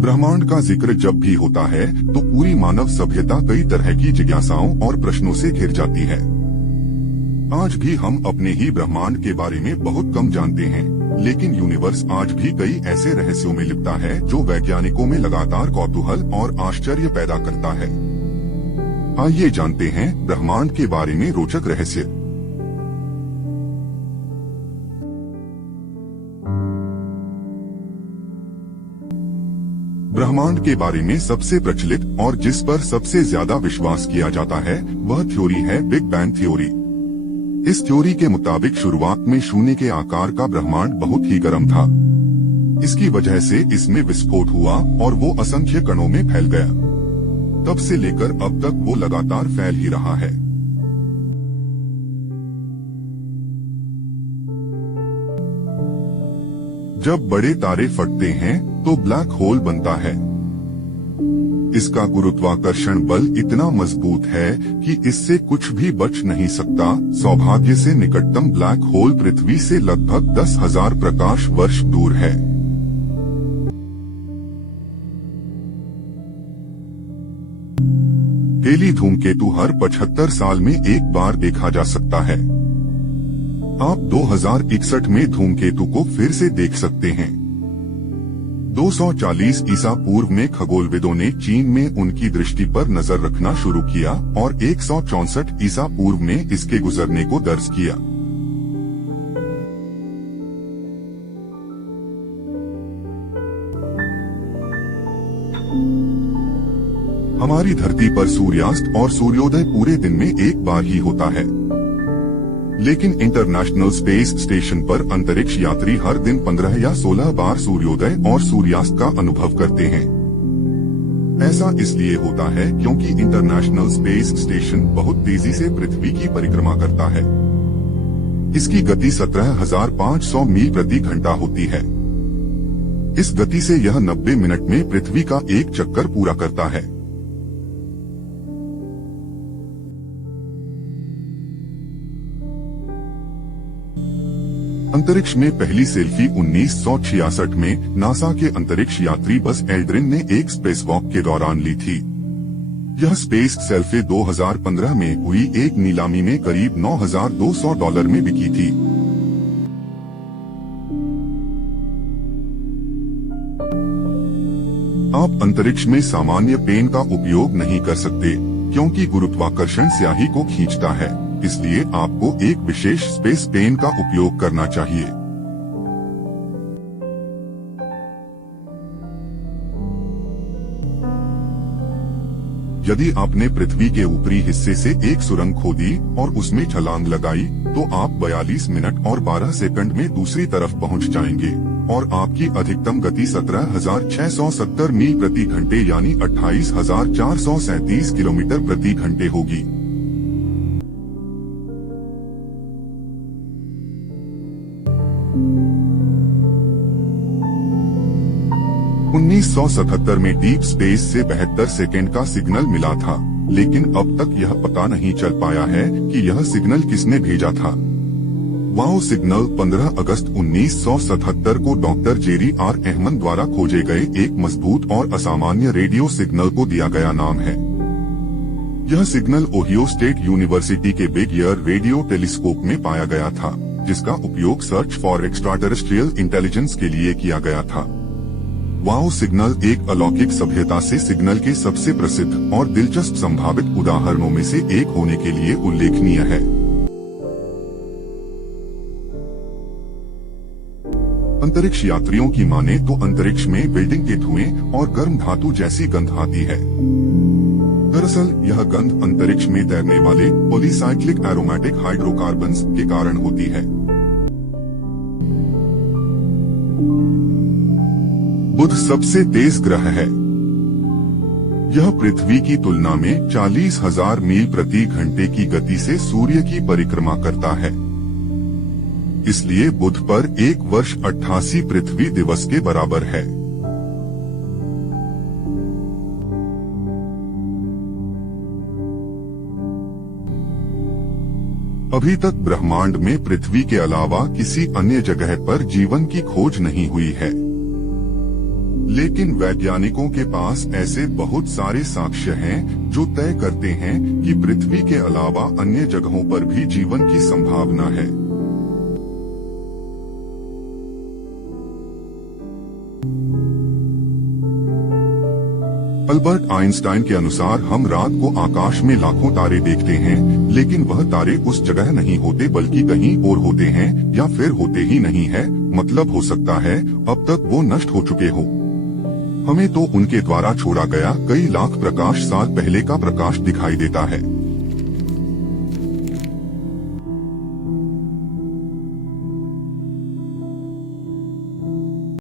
ब्रह्मांड का जिक्र जब भी होता है तो पूरी मानव सभ्यता कई तरह की जिज्ञासाओं और प्रश्नों से घिर जाती है। आज भी हम अपने ही ब्रह्मांड के बारे में बहुत कम जानते हैं, लेकिन यूनिवर्स आज भी कई ऐसे रहस्यों में लिपटा है जो वैज्ञानिकों में लगातार कौतूहल और आश्चर्य पैदा करता है। आइए जानते हैं ब्रह्मांड के बारे में रोचक रहस्य। ब्रह्मांड के बारे में सबसे प्रचलित और जिस पर सबसे ज्यादा विश्वास किया जाता है वह थ्योरी है बिग बैंग थ्योरी। इस थ्योरी के मुताबिक शुरुआत में शून्य के आकार का ब्रह्मांड बहुत ही गर्म था। इसकी वजह से इसमें विस्फोट हुआ और वो असंख्य कणों में फैल गया। तब से लेकर अब तक वो लगातार फैल ही रहा है। जब बड़े तारे फटते हैं तो ब्लैक होल बनता है। इसका गुरुत्वाकर्षण बल इतना मजबूत है कि इससे कुछ भी बच नहीं सकता। सौभाग्य से निकटतम ब्लैक होल पृथ्वी से लगभग 10,000 प्रकाश वर्ष दूर है। हेली धूमकेतु हर 75 साल में एक बार देखा जा सकता है। आप 2061 में धूमकेतु को फिर से देख सकते हैं। 240 ईसा पूर्व में खगोलविदों ने चीन में उनकी दृष्टि पर नजर रखना शुरू किया और 164 ईसा पूर्व में इसके गुजरने को दर्ज किया। हमारी धरती पर सूर्यास्त और सूर्योदय पूरे दिन में एक बार ही होता है, लेकिन इंटरनेशनल स्पेस स्टेशन पर अंतरिक्ष यात्री हर दिन 15 या 16 बार सूर्योदय और सूर्यास्त का अनुभव करते हैं। ऐसा इसलिए होता है क्योंकि इंटरनेशनल स्पेस स्टेशन बहुत तेजी से पृथ्वी की परिक्रमा करता है। इसकी गति 17,500 मील प्रति घंटा होती है। इस गति से यह 90 मिनट में पृथ्वी का एक चक्कर पूरा करता है। अंतरिक्ष में पहली सेल्फी 1966 में नासा के अंतरिक्ष यात्री बस एल्ड्रिन ने एक स्पेसवॉक के दौरान ली थी। यह स्पेस सेल्फी 2015 में हुई एक नीलामी में करीब $9,200 में बिकी थी। आप अंतरिक्ष में सामान्य पेन का उपयोग नहीं कर सकते क्योंकि गुरुत्वाकर्षण स्याही को खींचता है, इसलिए आपको एक विशेष स्पेस पेन का उपयोग करना चाहिए। यदि आपने पृथ्वी के ऊपरी हिस्से से एक सुरंग खोदी और उसमें छलांग लगाई तो आप 42 मिनट और 12 सेकंड में दूसरी तरफ पहुंच जाएंगे और आपकी अधिकतम गति 17,670 मील प्रति घंटे यानी 28,437 किलोमीटर प्रति घंटे होगी। 1977 में डीप स्पेस से 72 सेकेंड का सिग्नल मिला था, लेकिन अब तक यह पता नहीं चल पाया है कि यह सिग्नल किसने भेजा था। वाओ सिग्नल 15 अगस्त 1977 को डॉक्टर जेरी आर एहमन द्वारा खोजे गए एक मजबूत और असामान्य रेडियो सिग्नल को दिया गया नाम है। यह सिग्नल ओहियो स्टेट यूनिवर्सिटी के बिग ईयर रेडियो टेलीस्कोप में पाया गया था, जिसका उपयोग सर्च फॉर एक्स्ट्राटेरेस्ट्रियल इंटेलिजेंस के लिए किया गया था। वाओ सिग्नल एक अलौकिक सभ्यता से सिग्नल के सबसे प्रसिद्ध और दिलचस्प संभावित उदाहरणों में से एक होने के लिए उल्लेखनीय है। अंतरिक्ष यात्रियों की माने तो अंतरिक्ष में बिल्डिंग के धुएं और गर्म धातु जैसी गंध आती है। दरअसल यह गंध अंतरिक्ष में तैरने वाले पॉलीसाइक्लिक एरोमेटिक हाइड्रोकार्बन्स के कारण होती है। बुध सबसे तेज ग्रह है। यह पृथ्वी की तुलना में 40,000 मील प्रति घंटे की गति से सूर्य की परिक्रमा करता है। इसलिए बुध पर एक वर्ष 88 पृथ्वी दिवस के बराबर है। अभी तक ब्रह्मांड में पृथ्वी के अलावा किसी अन्य जगह पर जीवन की खोज नहीं हुई है। लेकिन वैज्ञानिकों के पास ऐसे बहुत सारे साक्ष्य हैं जो तय करते हैं कि पृथ्वी के अलावा अन्य जगहों पर भी जीवन की संभावना है। अल्बर्ट आइंस्टाइन के अनुसार हम रात को आकाश में लाखों तारे देखते हैं, लेकिन वह तारे उस जगह नहीं होते बल्कि कहीं और होते हैं या फिर होते ही नहीं है। मतलब हो सकता है अब तक वो नष्ट हो चुके हो। हमें तो उनके द्वारा छोड़ा गया कई लाख प्रकाश साल पहले का प्रकाश दिखाई देता है।